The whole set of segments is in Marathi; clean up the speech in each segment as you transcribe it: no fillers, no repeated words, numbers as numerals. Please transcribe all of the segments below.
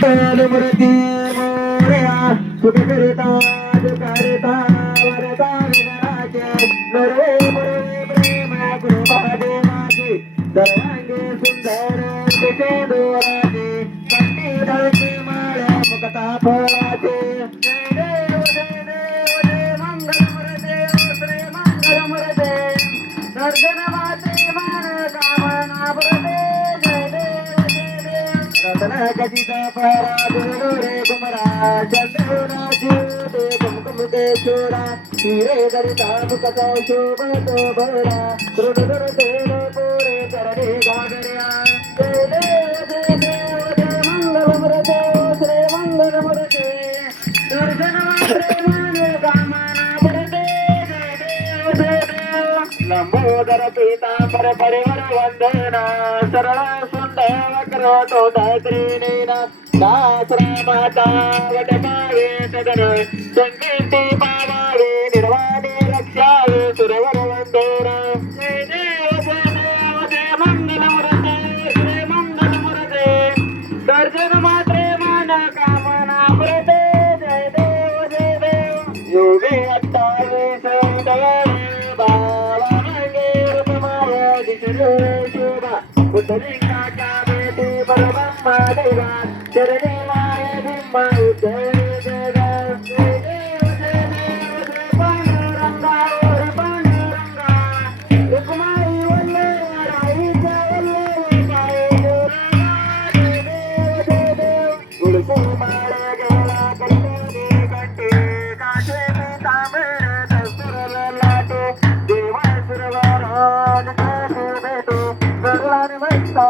मूर्ती मोरया सुखकरिता दुःखहरिता वरदा विघ्नाचे नरे मुरळी प्रेम कृपादे माझी सर्वांगी सुंदर तिचे दोराचे कंठी धळकी माळ मुक्ता फळाचे जय देव जय मंगल मूर्ते श्री मंगल मूर्ते सर्जन माते मान कामना पुरते रत्न कचिता परा दुरे कुमरा चंद्रा ज्योते कुमकुम के चोरा हीरे दरिता मुकता शोभतो बरा त्रुडुर तेन पोरे करणे गागर्या जय देव जय मंगल मूर्ते श्री मंगल मूर्ते दर्शन मात्रे मन कामना पुरते जय देव लंबोदर पीतांबर परिवर वंदना सरळ सुंदर वक्रोटो दैत्रीनेन दासरामाता वटपावे तदन संकीर्ती पावावे निर्वाणे रक्षावे सुरवर वंदना जय देव जय मंगल मूर्ते श्री मंगल मूर्ते दर्शन मात्रे मन कामना पुरते जय देव योगी अट्टावीस उदये बाला मागे रूपमाया दिशरे शोभा बुद्धलिंगाच्या भेटी परब्रह्म देवा चरणी माये बिंबा जय जय जय देव पांडुरंगा ओर पांडुरंगा रुक्माई वल्ले राईच्या वल्ले पाये जय देव तुळशी माळे गेला कल्पनी कंठी काशे तांबे दसुर लाटे देवा सुरवार भेटो सरलाने वैसा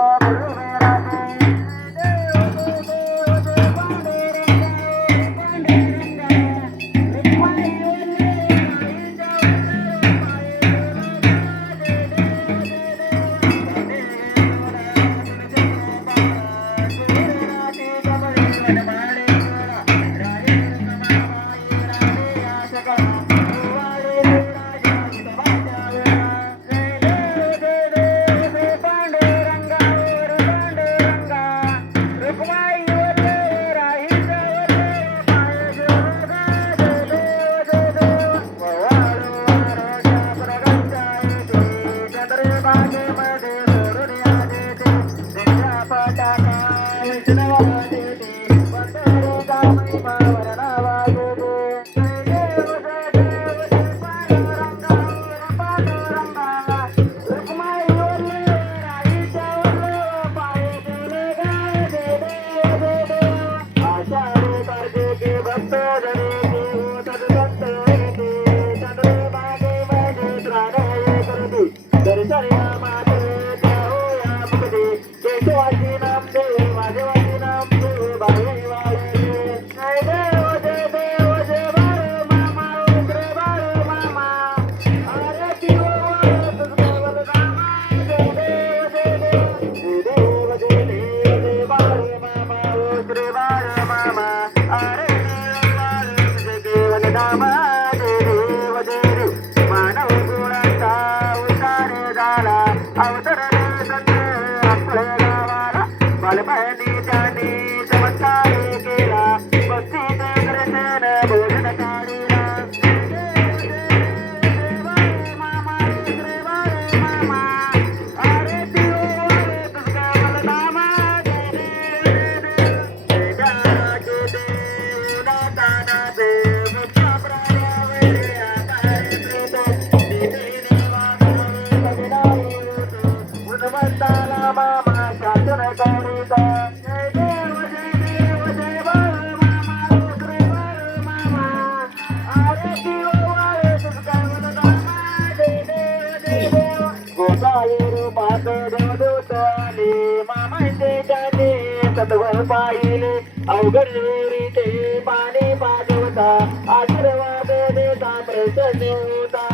पाहिले अवघड रीते पाणी पाजवता आशीर्वाद देता प्रसन्न होता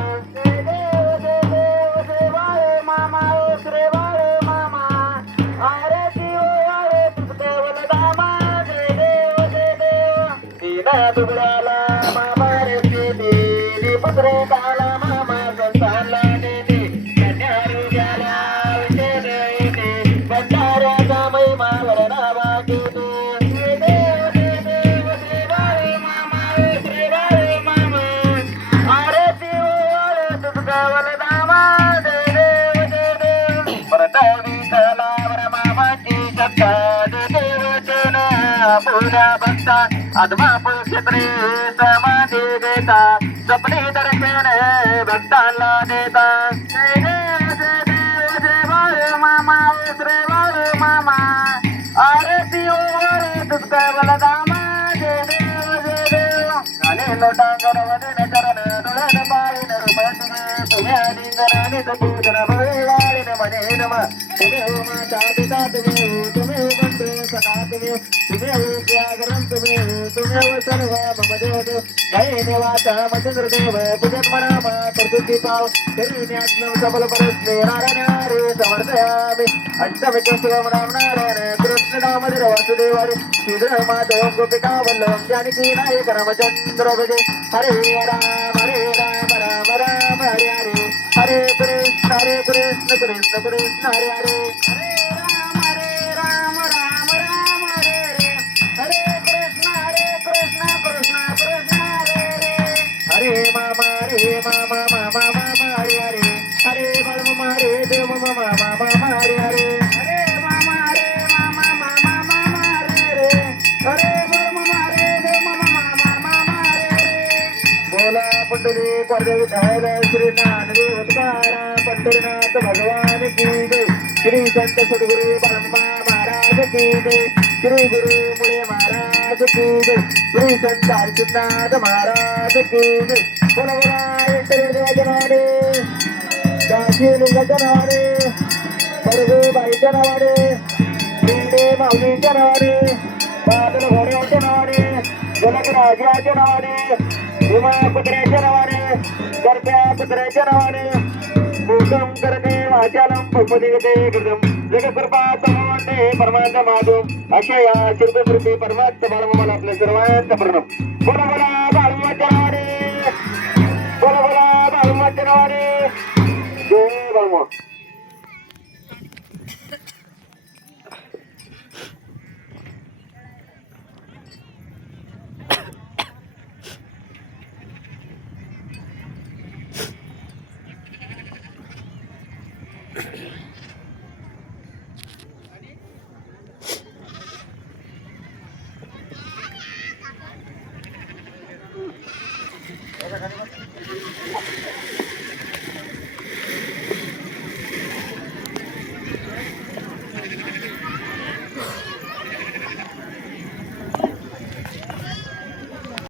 देव मामा ओ श्री वाळे मामा अरे जीव वाळे तुझदेवल दामा जय देव दीना दुबळ्याला मामा रे देवी पुत्रे काला मामा संसारला नेते कन्या रोग्याला विषय देते बंधाऱ्याचा महिमा वरणावा केले फुल्या भक्ता आत्मापू क्षेत्रे समाधी घेता स्वप्ने दर्शन भक्तांना देता जय देव जय बाळ मामा श्री बाळ मामा आरती ओवाळे तुझं बलदामा जय देव आणि लोटांगण मध्ये चरण दुलन पाळीन रूपती तुम्ही लिंगराने पूजन भगवान मने नम तुम्ही हो माता पिता तुम्ही हो बंधू सखा तुम्ही हो त्यागरम तुम्ही हो सर्व मम देव जय देवाचा मचंद्र देव पूजन मनाम कर्तृत्व पाव तरुण्यात्म सबल परस्मे नारायण रे समर्थयामि अष्टविकेशव राम नारायण कृष्ण दामोदर वासुदेव हरे श्रीधर माधव गोपिका वल्लभ जानकी नायक रामचंद्र भजे हरे राम राम राम हरे हरे हरे कृष्ण कृष्ण कृष्ण हरे हरे हरे राम राम राम हरे हरे हरे कृष्ण कृष्ण कृष्ण हरे हरे मामा मामा हरे हरे हरे मामा हरे देव मामा हरे हरे हरे मामा मामा हरे हरे हरे मामा हरे देव मामा हरे बोला पंढरी कर्ज विठाल श्री ज्ञानदेव तुकाराम पंढरीनाथ भगवान की जय श्री संत सद्गुरु ब्रह्मा महाराज की जय श्री गुरु मुळे महाराज की जय श्री संत अर्जुनाथ महाराज की जय बोला बोला विठ्ठल देवाच्या नावाने काशी लिंगाच्या नावाने परगुबाईच्या नावाने लिंडे माऊलीच्या नावाने बादल घोड्याच्या नावाने जलगराजाच्या नावाने भीमा कुत्र्याच्या नावाने करप्या कुत्र्याच्या नावाने भूषम करते वाचालम पद्मदेवते कृतम जगकृपा तमवंदे परमात्मा माधव अशा या शिल्पकृती परमात्मा बाळमाला आपल्या सर्वांचा प्रणव बोला बोला बाळमाच्या नावाने बोला बोला बाळमाच्या नावाने जय बाळमा